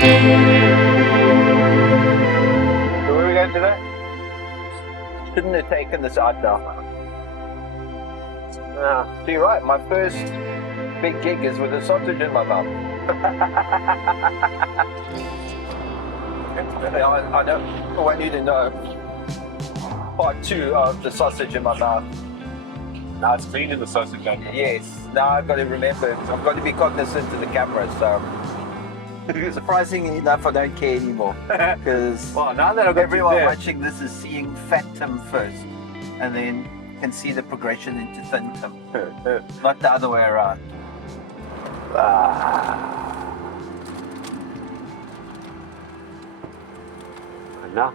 So where are we going today? Shouldn't have taken this out now. So you're right, my first big gig is with a sausage in my mouth. I don't want you to know part 2 of the sausage in my mouth. Now it's cleaning the sausage. Yes, now I've got to remember, I've got to be cognizant of the camera, so surprisingly enough, I don't care anymore. Because Well, now that I've got everyone you there, watching this is seeing Fat Tim first, and then can see the progression into Thin Tim, not the other way around. And now,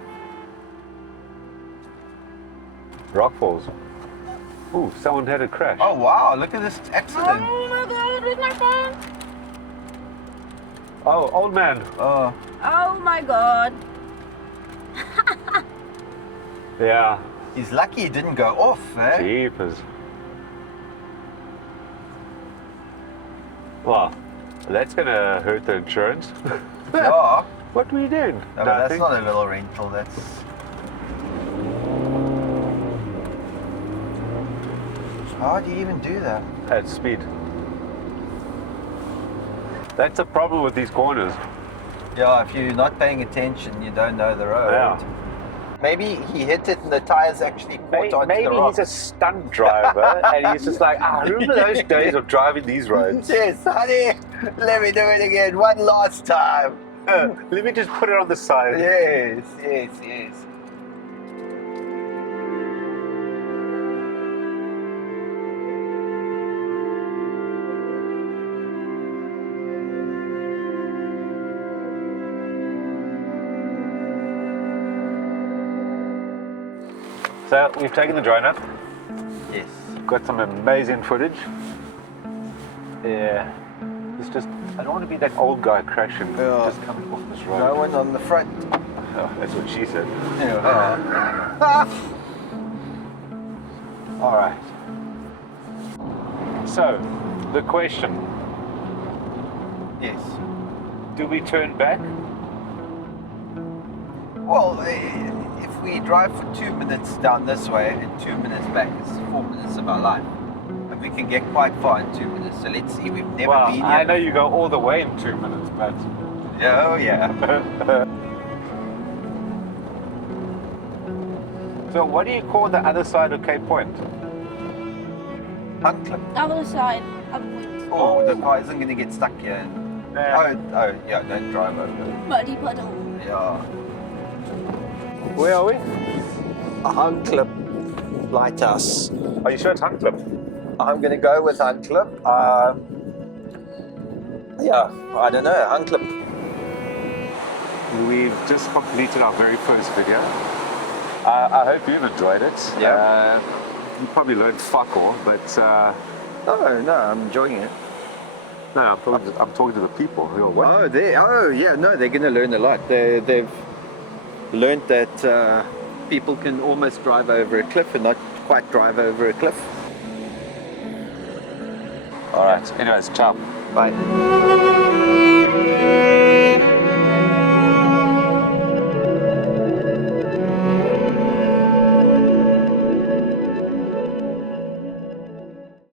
rock falls. Ooh, someone had a crash. Oh wow, look at this accident. Oh my god, where's my phone? Oh, old man. Oh, Oh my god. Yeah, he's lucky he didn't go off, eh? jeepers. Well, that's gonna hurt the insurance. Yeah. What were you doing? No, but that's not a little rental, that's... How do you even do that? At speed. That's a problem with these corners. Yeah, if you're not paying attention, you don't know the road. Yeah. Maybe he hit it and the tires actually caught onto Maybe the he's rocks. a stunt driver and he's just like, I remember those days of driving these roads. Yes, honey, let me do it again, one last time. Let me just put it on the side. Yes, yes, yes. So we've taken the drone up, Yes. got some amazing footage. Yeah, it's just, I don't want to be that old guy crashing Yeah. just coming off this road. No one on the front. Oh, that's what she said. Yeah. All right. So, the question, Yes. do we turn back? Well, if we drive for 2 minutes down this way and 2 minutes back, it's 4 minutes of our life. And we can get quite far in 2 minutes. So let's see, we've never Well, been here. I know you go all the way in 2 minutes, but Yeah, oh yeah. so what do you call the other side of Cape Point? Huntcliffe. Other side, other point. Oh, the car isn't going to get stuck here. Nah. Oh, yeah, don't drive over. Muddy puddle. Yeah. Where are we? Huntcliffe Lighthouse. Are you sure it's Huntcliffe? I'm going to go with Huntcliffe. Yeah, I don't know, Huntcliffe. We've just completed our very first video. I hope you've enjoyed it. Yeah. You probably learned fuck all, but No, I'm enjoying it. no, I'm talking to the people who are watching. Yeah, no, they're going to learn a lot. They've learned that people can almost drive over a cliff and not quite drive over a cliff. All right. Anyways, ciao. Bye.